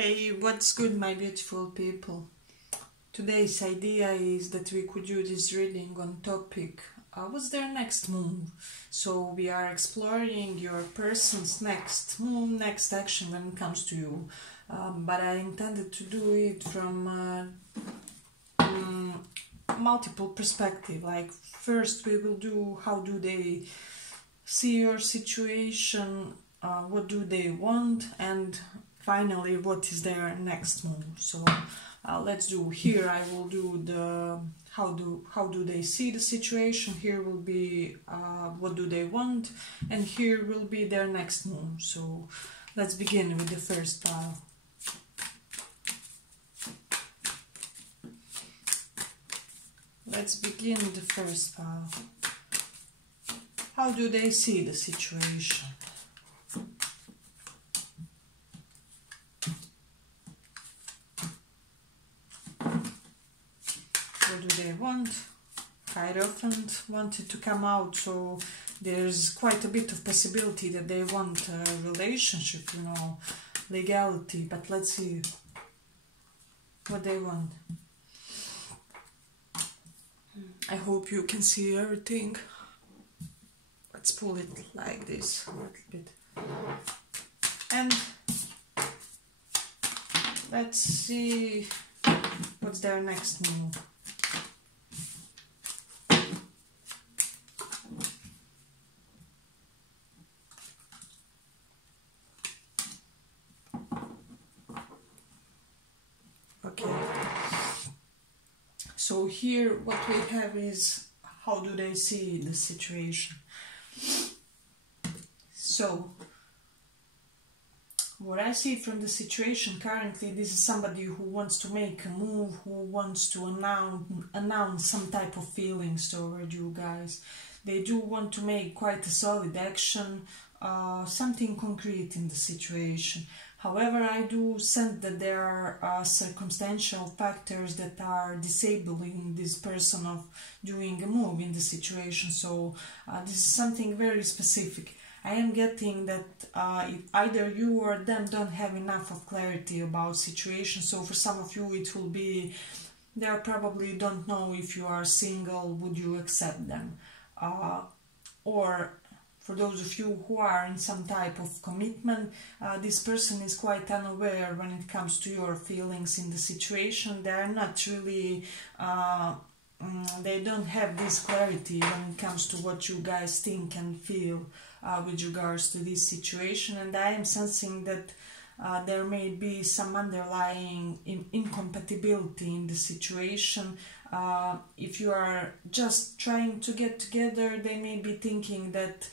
Hey, what's good, my beautiful people? Today's idea is that we could do this reading on topic what's their next move. So we are exploring your person's next move, next action when it comes to you. But I intended to do it from multiple perspective. Like first we will do how do they see your situation, what do they want, and finally what is their next move. So let's do here. I will do the how do they see the situation. Here will be what do they want, and here will be their next move. So let's begin with the first pile. Let's begin the first pile. How do they see the situation? What do they want? Hierophant wanted to come out, so there's quite a bit of possibility that they want a relationship, legality, but let's see what they want. I hope you can see everything. Let's pull it like this a little bit. And let's see what's their next move. Okay. So here what we have is how do they see the situation. So what I see from the situation currently, this is somebody who wants to make a move, who wants to announce some type of feelings toward you guys. They do want to make quite a solid action, something concrete in the situation. However, I do sense that there are circumstantial factors that are disabling this person of doing a move in the situation. So this is something very specific. I am getting that either you or them don't have enough of clarity about situation. So for some of you it will be, they probably don't know if you are single, would you accept them? Or for those of you who are in some type of commitment, this person is quite unaware when it comes to your feelings in the situation. They are not really, they don't have this clarity when it comes to what you guys think and feel with regards to this situation. And I am sensing that there may be some underlying incompatibility in the situation. If you are just trying to get together, they may be thinking that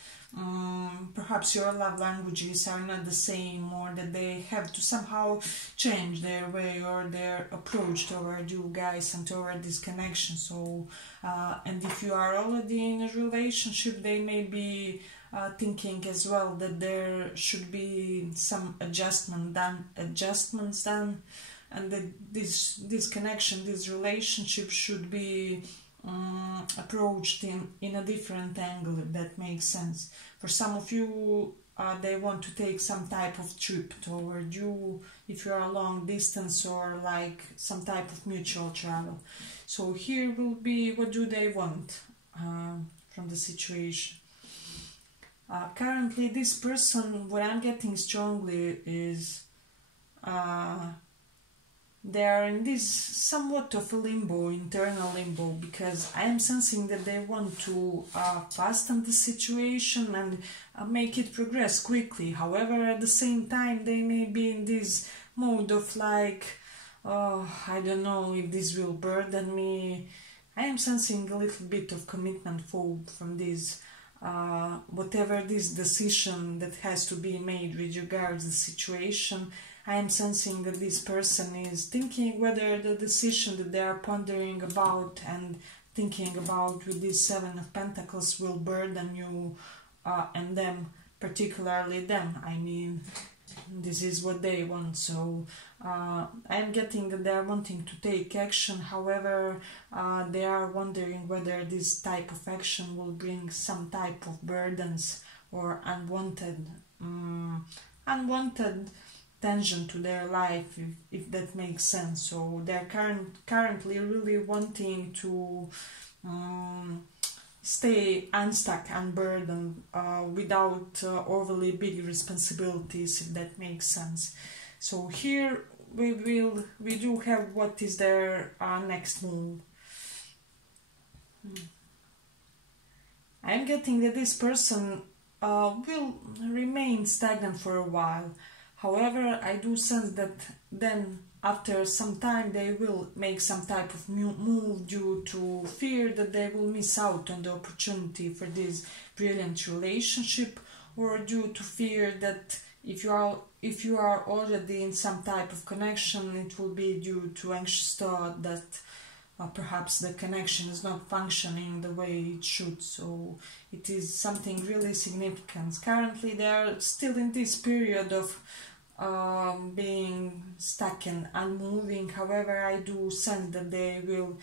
perhaps your love languages are not the same, or that they have to somehow change their way or their approach toward you guys and toward this connection. So and if you are already in a relationship, they may be thinking as well that there should be some adjustments done, and that this connection, this relationship should be approached in a different angle, if that makes sense. For some of you, they want to take some type of trip toward you, if you are long distance, or like some type of mutual travel. So here will be what do they want from the situation. Currently this person, what I'm getting strongly is they are in this somewhat of a limbo, internal limbo, because I am sensing that they want to fasten the situation and make it progress quickly. However, at the same time, they may be in this mode of like, oh, I don't know if this will burden me. I am sensing a little bit of commitment phobe from this. Whatever this decision that has to be made with regards to the situation, I am sensing that this person is thinking whether the decision that they are pondering about and thinking about with this Seven of Pentacles will burden you and them, particularly them. I mean, this is what they want. So I am getting that they are wanting to take action. However, they are wondering whether this type of action will bring some type of burdens or unwanted tension to their life, if that makes sense. So they're currently really wanting to stay unstuck, unburdened, without overly big responsibilities, if that makes sense. So here we do have what is their next move. I'm getting that this person will remain stagnant for a while. However, I do sense that then after some time they will make some type of move due to fear that they will miss out on the opportunity for this brilliant relationship, or due to fear that if you are already in some type of connection, it will be due to anxious thought that perhaps the connection is not functioning the way it should. So it is something really significant. Currently they are still in this period of being stuck and unmoving. However, I do sense that they will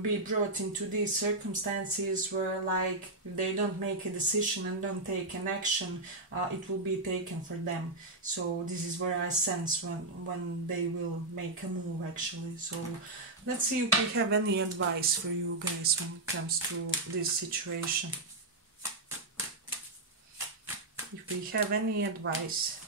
be brought into these circumstances where, like, if they don't make a decision and don't take an action, it will be taken for them. So this is where I sense when they will make a move, actually. So let's see if we have any advice for you guys when it comes to this situation. If we have any advice.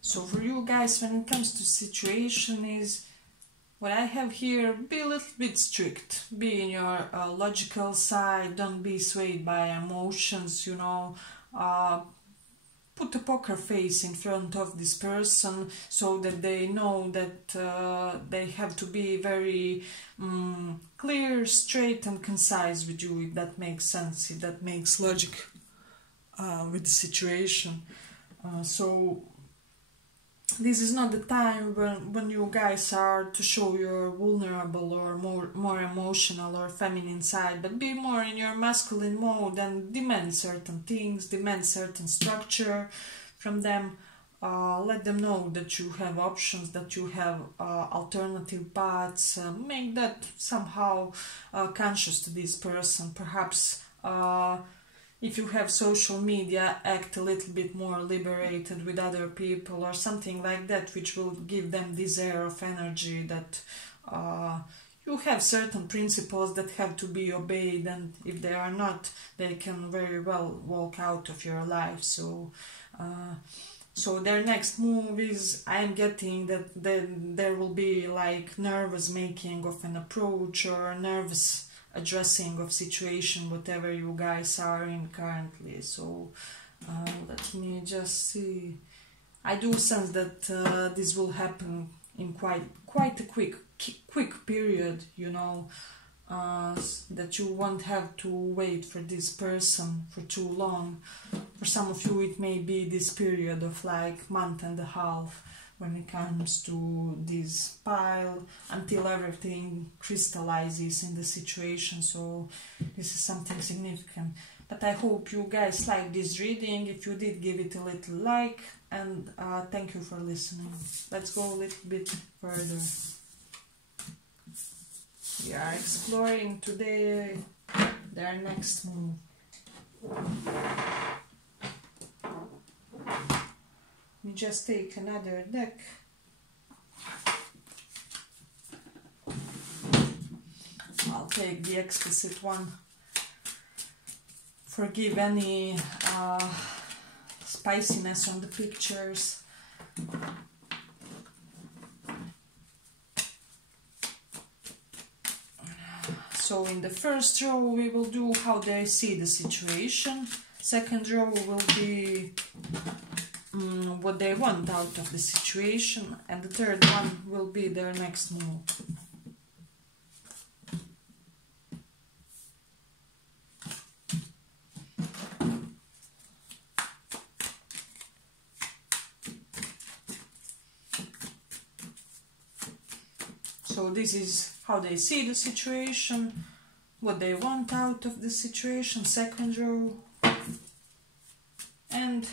So for you guys, when it comes to situation, is what I have here: be a little bit strict, be in your logical side, don't be swayed by emotions, you know. Put a poker face in front of this person so that they know that they have to be very clear, straight and concise with you, if that makes sense, if that makes logic with the situation. So this is not the time when you guys are to show your vulnerable or more emotional or feminine side, but be more in your masculine mode and demand certain things, demand certain structure from them. Let them know that you have options, that you have alternative paths. Make that somehow conscious to this person. Perhaps if you have social media, act a little bit more liberated with other people or something like that, which will give them this air of energy that you have certain principles that have to be obeyed, and if they are not, they can very well walk out of your life. So so their next move is, I'm getting that there will be like nervous making of an approach or nervous addressing of situation, whatever you guys are in currently. So let me just see. I do sense that this will happen in quite a quick period, you know, that you won't have to wait for this person for too long. For some of you it may be this period of like month and a half when it comes to this pile, until everything crystallizes in the situation. So this is something significant. But I hope you guys like this reading. If you did, give it a little like, and thank you for listening. Let's go a little bit further. We are exploring today their next move. Let me just take another deck. I'll take the explicit one. Forgive any spiciness on the pictures. So in the first row we will do how they see the situation. Second row will be what they want out of the situation, and the third one will be their next move. So this is how they see the situation, what they want out of the situation, second row, and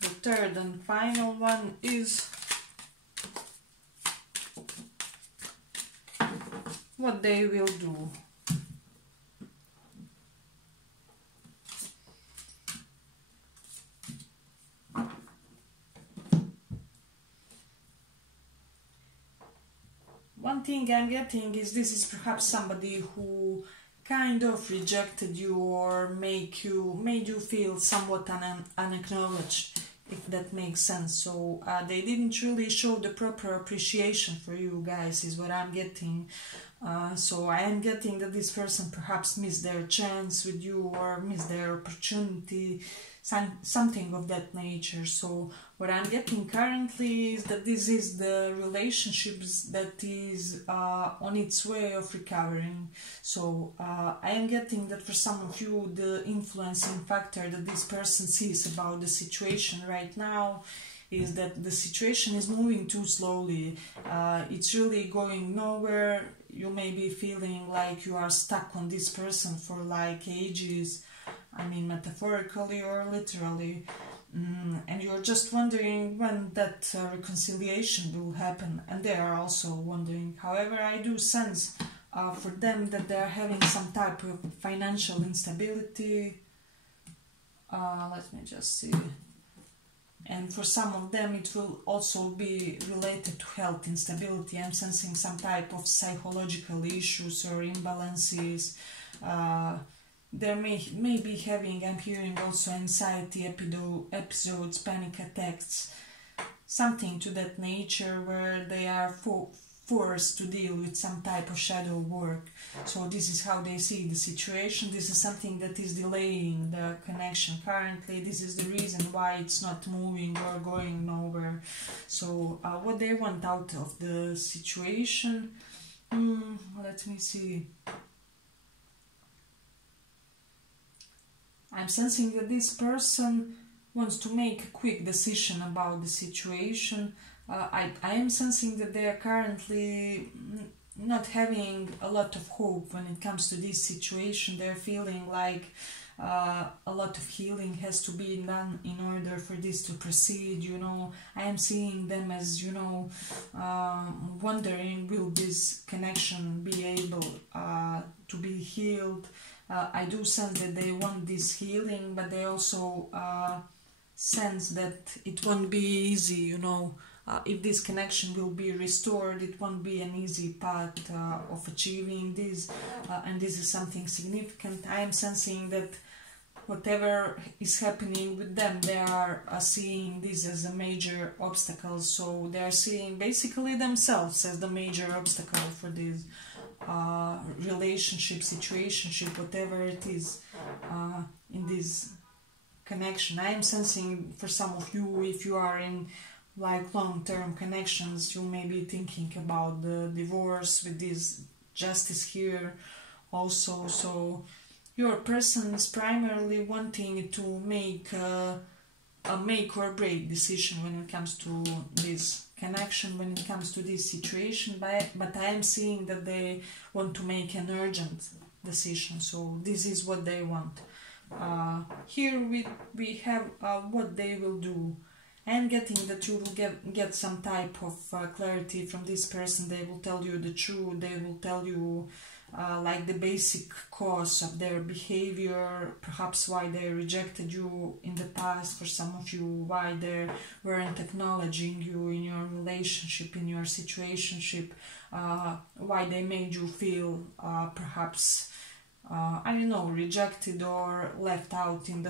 the third and final one is what they will do. one thing I'm getting is this is perhaps somebody who kind of rejected you or made you feel somewhat unacknowledged, if that makes sense. So they didn't really show the proper appreciation for you guys, is what I'm getting. So I am getting that this person perhaps missed their chance with you or missed their opportunity, something of that nature. So what I'm getting currently is that this is the relationships that is on its way of recovering. So I am getting that for some of you, the influencing factor that this person sees about the situation right now is that the situation is moving too slowly. It's really going nowhere. You may be feeling like you are stuck on this person for like ages. I mean, metaphorically or literally. And you're just wondering when that reconciliation will happen. And they are also wondering. However, I do sense for them that they are having some type of financial instability. Let me just see. And for some of them it will also be related to health instability. I'm sensing some type of psychological issues or imbalances. There may be having, I'm hearing also anxiety episodes, panic attacks, something to that nature where they are forced to deal with some type of shadow work. So this is how they see the situation. This is something that is delaying the connection currently. This is the reason why it's not moving or going nowhere. So what they want out of the situation, let me see. I'm sensing that this person wants to make a quick decision about the situation. I am sensing that they are currently not having a lot of hope when it comes to this situation. They're feeling like a lot of healing has to be done in order for this to proceed, you know. I am seeing them as, you know, wondering, will this connection be able to be healed? I do sense that they want this healing, but they also sense that it won't be easy, you know. If this connection will be restored, it won't be an easy path of achieving this, and this is something significant. I am sensing that whatever is happening with them, they are seeing this as a major obstacle, so they are seeing basically themselves as the major obstacle for this relationship, situationship, whatever it is in this connection. I am sensing for some of you, if you are in like long-term connections, you may be thinking about the divorce with this justice here also. So your person is primarily wanting to make a make or break decision when it comes to this connection, when it comes to this situation, but I am seeing that they want to make an urgent decision. So this is what they want. Here we have what they will do. I am getting that you will get some type of clarity from this person. They will tell you the truth. They will tell you like the basic cause of their behavior, perhaps why they rejected you in the past, for some of you, why they weren't acknowledging you in your relationship, in your situationship, why they made you feel perhaps I don't know, rejected or left out in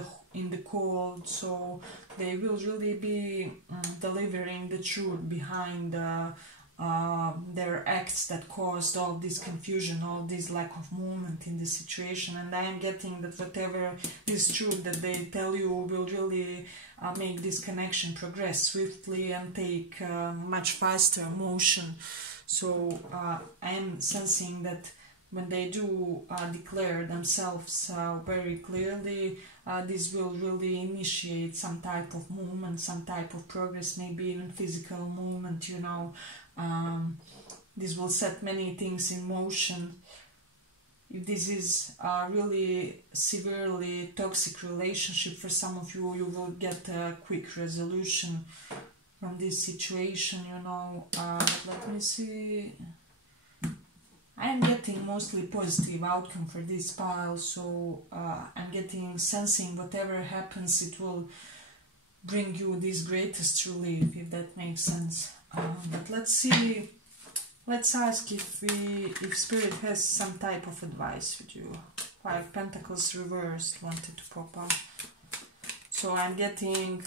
the cold. So they will really be delivering the truth behind their acts that caused all this confusion, all this lack of movement in the situation. And I am getting that whatever is truth that they tell you will really make this connection progress swiftly and take much faster motion. So I am sensing that when they do declare themselves very clearly, this will really initiate some type of movement, some type of progress, maybe even physical movement, you know. This will set many things in motion. If this is a really severely toxic relationship for some of you, you will get a quick resolution from this situation, you know. Let me see. I am getting mostly positive outcome for this pile, so I'm sensing whatever happens, it will bring you this greatest relief, if that makes sense. But let's see Let's ask if Spirit has some type of advice with you. Five Pentacles reversed wanted to pop up. So I'm getting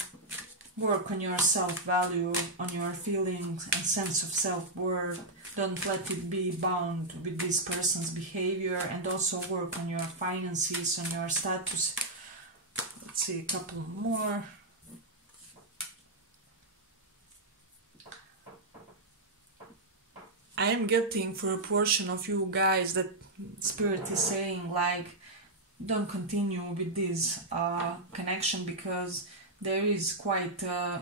work on your self-value, on your feelings and sense of self-worth. Don't let it be bound with this person's behavior, and also work on your finances, on your status. Let's see a couple more. I am getting for a portion of you guys that Spirit is saying like, don't continue with this connection, because there is quite a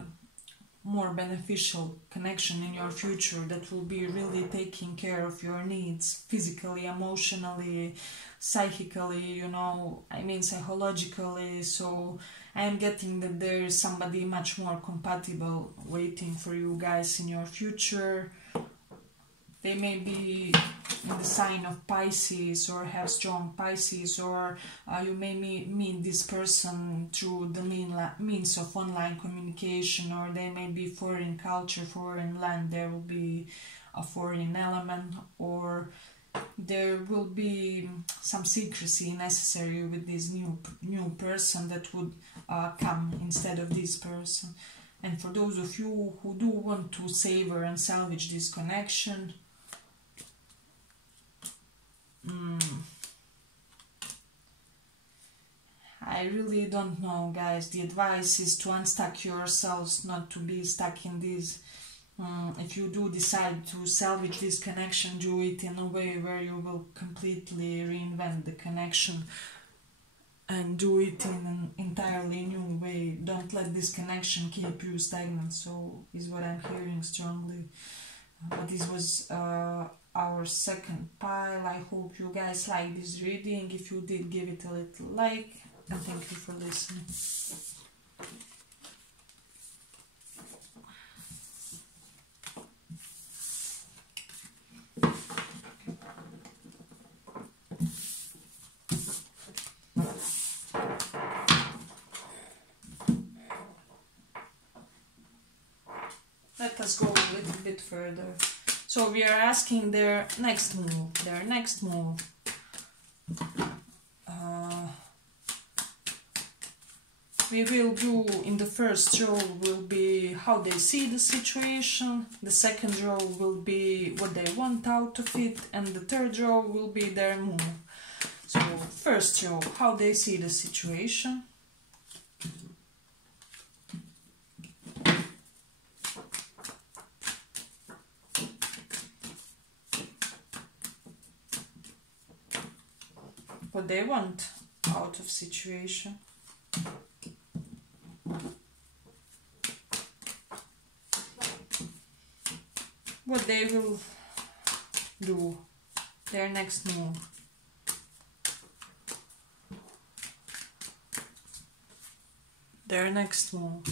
more beneficial connection in your future that will be really taking care of your needs physically, emotionally, psychically, you know, I mean psychologically. So I am getting that there is somebody much more compatible waiting for you guys in your future. They may be in the sign of Pisces or have strong Pisces, or you may meet this person through the means of online communication, or they may be foreign culture, foreign land, there will be a foreign element, or there will be some secrecy necessary with this new person that would come instead of this person. And for those of you who do want to savor and salvage this connection, I really don't know, guys. The advice is to unstuck yourselves, not to be stuck in this. If you do decide to salvage this connection, do it in a way where you will completely reinvent the connection and do it in an entirely new way. Don't let this connection keep you stagnant. So is what I'm hearing strongly. But this was our second pile. I hope you guys like this reading. If you did, give it a little like, and thank you for listening. Let us go a little bit further. So we are asking their next move. We will do, in the first row will be how they see the situation, the second row will be what they want out of it, and the third row will be their move. So first row, how they see the situation. What they want out of situation. What they will do, their next move. Their next move.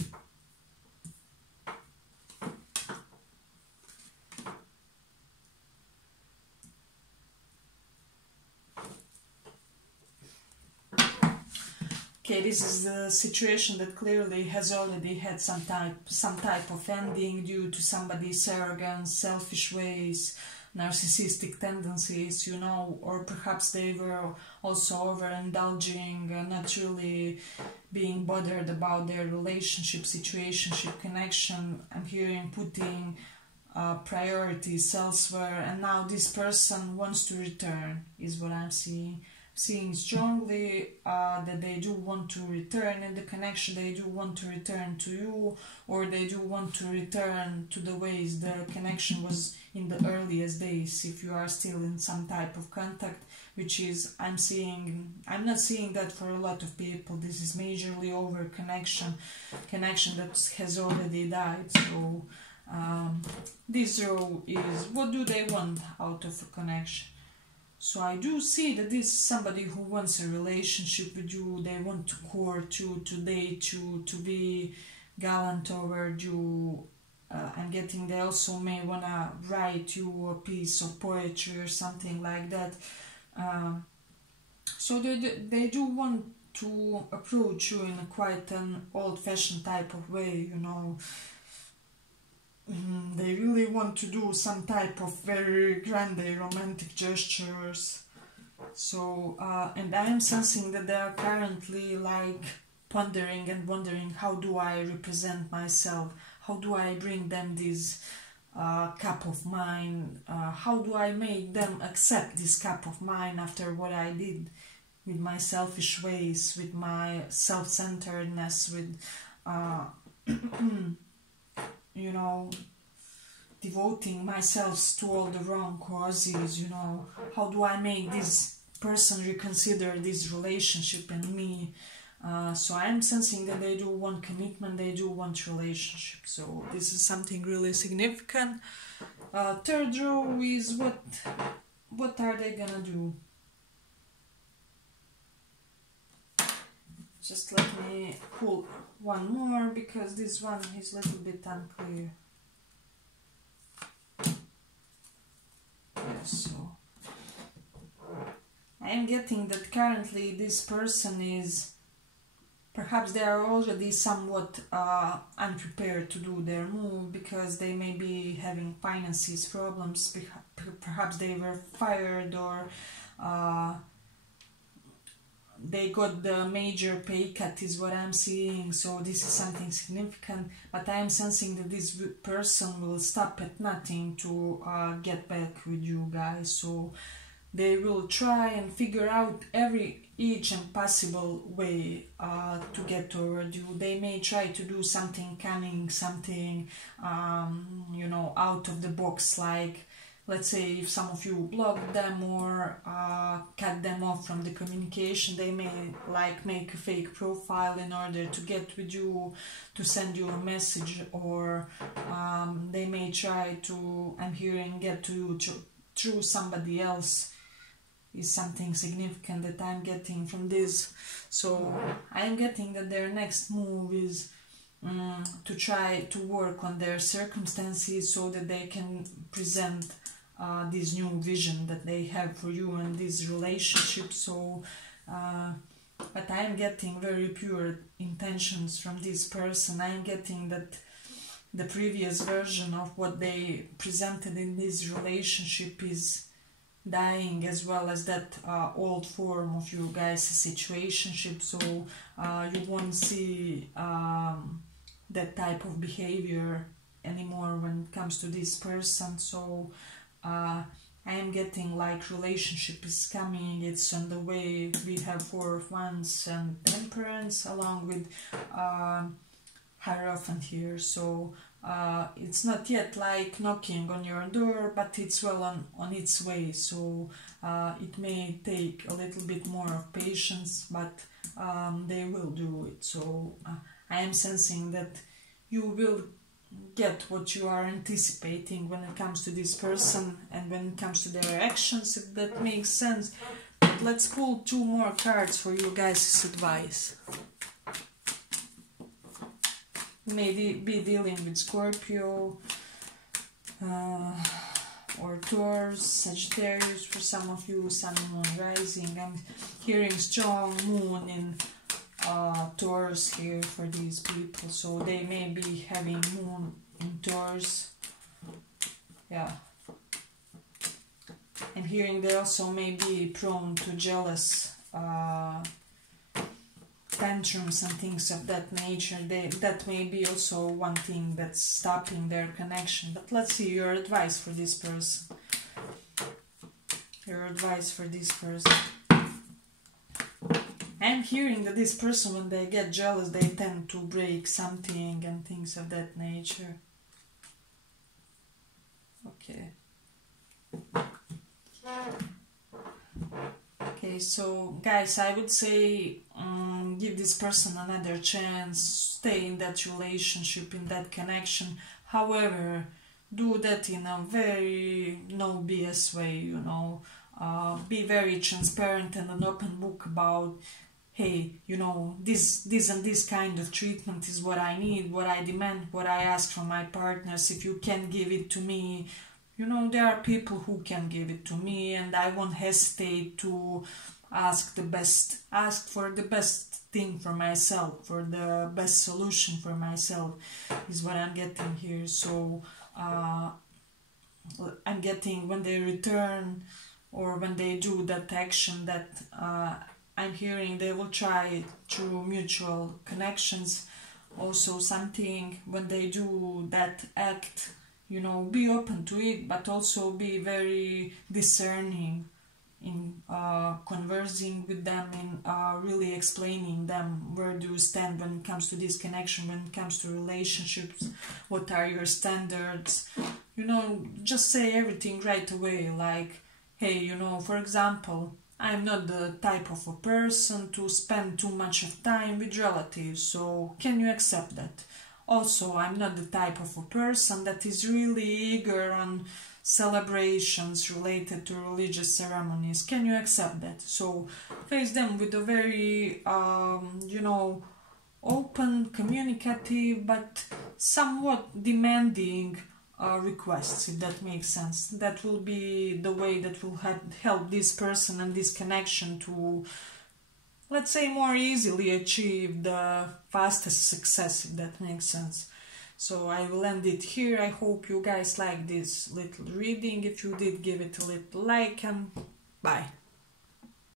Okay, this is the situation that clearly has already had some type of ending due to somebody's arrogance, selfish ways, narcissistic tendencies, you know, or perhaps they were also overindulging, not really being bothered about their relationship, situationship, connection. I'm hearing putting priorities elsewhere, and now this person wants to return, is what I'm seeing. Seeing strongly that they do want to return in the connection, they do want to return to you, or they do want to return to the ways the connection was in the earliest days, if you are still in some type of contact, which is, I'm not seeing that for a lot of people. This is majorly over connection that has already died. So this row is, what do they want out of a connection? So I do see that this is somebody who wants a relationship with you. They want to court you, to date you, to be gallant toward you. I'm getting they also may want to write you a piece of poetry or something like that. So they do want to approach you in a quite an old-fashioned type of way, you know. they really want to do some type of very grande romantic gestures. So, and I am sensing that they are currently like pondering and wondering, how do I represent myself? How do I bring them this cup of mine? How do I make them accept this cup of mine after what I did with my selfish ways, with my self-centeredness, with, you know, devoting myself to all the wrong causes, you know? How do I make this person reconsider this relationship and me? So I'm sensing that they do want commitment, they do want relationship. So this is something really significant. Third row is what are they gonna do? Just let me pull one more, because this one is a little bit unclear. Yes, so I am getting that currently this person is, perhaps they are already somewhat unprepared to do their move, because they may be having finances problems, perhaps they were fired, or they got the major pay cut is what I'm seeing. So this is something significant, but I am sensing that this person will stop at nothing to get back with you guys. So they will try and figure out each and possible way to get toward you. They may try to do something cunning, something you know, out of the box, like, let's say if some of you block them or cut them off from the communication, they may like make a fake profile in order to get with you, to send you a message, or they may try to, I'm hearing, get to you through somebody else. Is something significant that I'm getting from this. So I'm getting that their next move is to try to work on their circumstances so that they can present this new vision that they have for you and this relationship. So but I am getting very pure intentions from this person. I am getting that the previous version of what they presented in this relationship is dying, as well as that old form of you guys' situationship. So you won't see that type of behavior anymore when it comes to this person. So I am getting like relationship is coming, it's on the way. We have Four of Wands and Temperance along with Hierophant here. So it's not yet like knocking on your door, but it's well on its way. So it may take a little bit more of patience, but they will do it. So I am sensing that you will get what you are anticipating when it comes to this person and when it comes to their actions, if that makes sense. But let's pull two more cards for you guys' advice. You may be dealing with Scorpio or Taurus, Sagittarius for some of you, Sun, Moon, Rising. I'm hearing strong Moon in Taurus here for these people, so they may be having Moon in Taurus. Yeah. And hearing they also may be prone to jealous tantrums and things of that nature. That may be also one thing that's stopping their connection. But let's see your advice for this person. Your advice for this person. I'm hearing that this person, when they get jealous, they tend to break something and things of that nature. Okay. Okay, so guys, I would say give this person another chance, stay in that relationship, in that connection. However, do that in a very no BS way, you know. Be very transparent and an open book about, hey, you know, this and this kind of treatment is what I need, what I demand, what I ask from my partners. If you can give it to me, you know, there are people who can give it to me, and I won't hesitate to ask for the best thing for myself, for the best solution for myself, is what I'm getting here. So I'm getting, when they return or when they do that action that I'm hearing, they will try through mutual connections. Also something, when they do that act, you know, be open to it, but also be very discerning in conversing with them, in really explaining them where do you stand when it comes to this connection, when it comes to relationships, what are your standards. You know, just say everything right away, like, hey, you know, for example, I'm not the type of a person to spend too much of time with relatives, so can you accept that? Also, I'm not the type of a person that is really eager on celebrations related to religious ceremonies. Can you accept that? So face them with a very, you know, open, communicative, but somewhat demanding requests, if that makes sense. That will be the way that will help this person and this connection to, let's say, more easily achieve the fastest success, if that makes sense. So I will end it here. I hope you guys like this little reading. If you did, give it a little like, and bye.